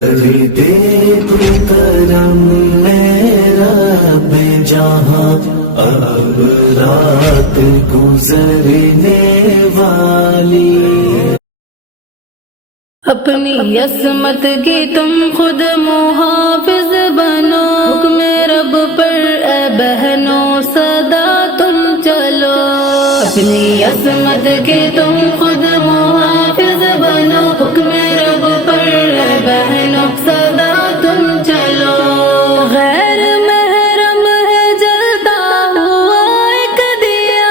دے تو کرم میرا بے جہاں اب رات گزرنے والی اپنی عصمت کی تم خود محافظ بنو، حکم رب پر اے بہنوں صدا تم چلو۔ اپنی عصمت کی تم خود محافظ بنو، حکم رب پر اے بہنوں صدا تم چلو۔ غیر محرم ہے جلتا ہوا ایک دیا،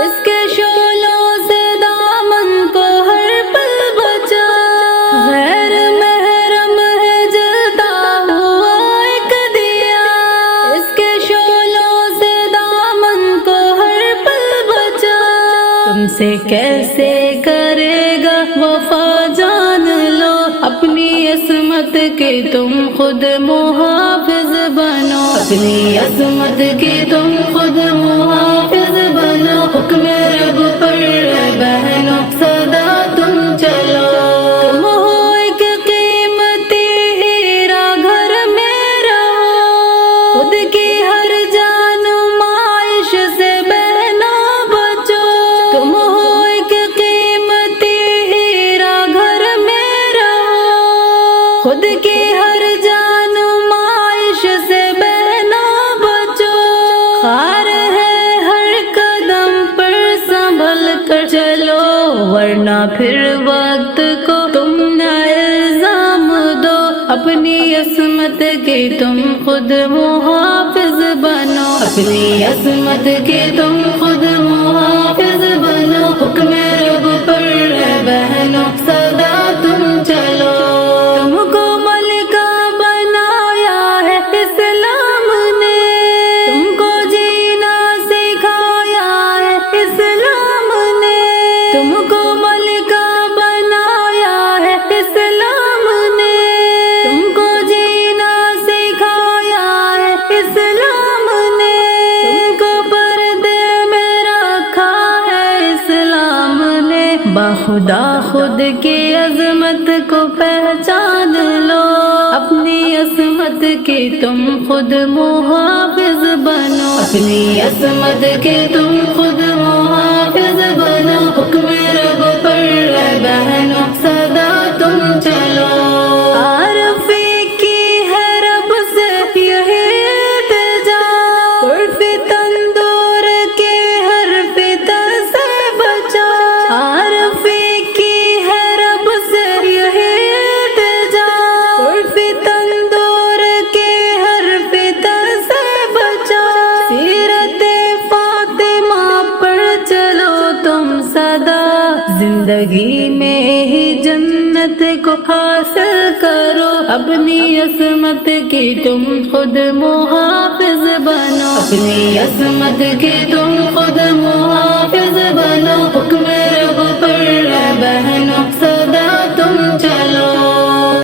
اس کے شعلوں سے دامن کو ہر پل بچا۔ غیر محرم ہے جلتا ہوا ایک دیا، اس کے شعلوں سے دامن کو ہر پل بچا۔ تم سے کیسے کرے گا وفا جان لو، اپنی عصمت کے تم خود محافظ بنو۔ اپنی عصمت کے تم خود محافظ بنو، حکم رب پر اے بہنوں صدا تم چلو۔ تم ہو ایک قیمتی ہیرا گھر میں رہو، خود کی ہر جان مائش سے بہنوں بچو۔ تم ہو ایک قیمتی ہیرا گھر میں رہو، خود کی ہر جان مائش سے بہنوں بچو۔ خار ہے ہر قدم پر سنبھل کر چلو، ورنہ پھر وقت کو تم نہ الزام دو۔ اپنی عصمت کے تم خود محافظ بنو، اپنی عصمت کے تم خود محافظ بنو، حکم رب پر اے بہنوں صدا تم چلو۔ تم کو ملکہ بنایا ہے اسلام نے، تم کو جینا سکھایا ہے اسلام نے، تم کو ملکہ بنایا ہے اسلام نے، تم کو جینا سکھایا ہے اسلام نے، تم کو پردے میں رکھا ہے اسلام نے۔ باخدا خود کی عظمت کو پہچان لو، اپنی عصمت کے تم خود محافظ بنو۔ اپنی عصمت کے تم خود محافظ بنو، حکم رب پر اے بہنوں صدا تم چلو۔ عارفی کی ہے رب سے یہی التجا، عرف تندور کے ہر فتن سے بچا۔ عارفی کی ہے رب سے یہی التجا، عرف تندور کے ہر فتن سے بچا۔ سیرت فاطمہ پر چلو تم صدا، زندگی میں ہی جنت کو حاصل کرو۔ اپنی عصمت کی تم خود محافظ بنو، اپنی عصمت کے تم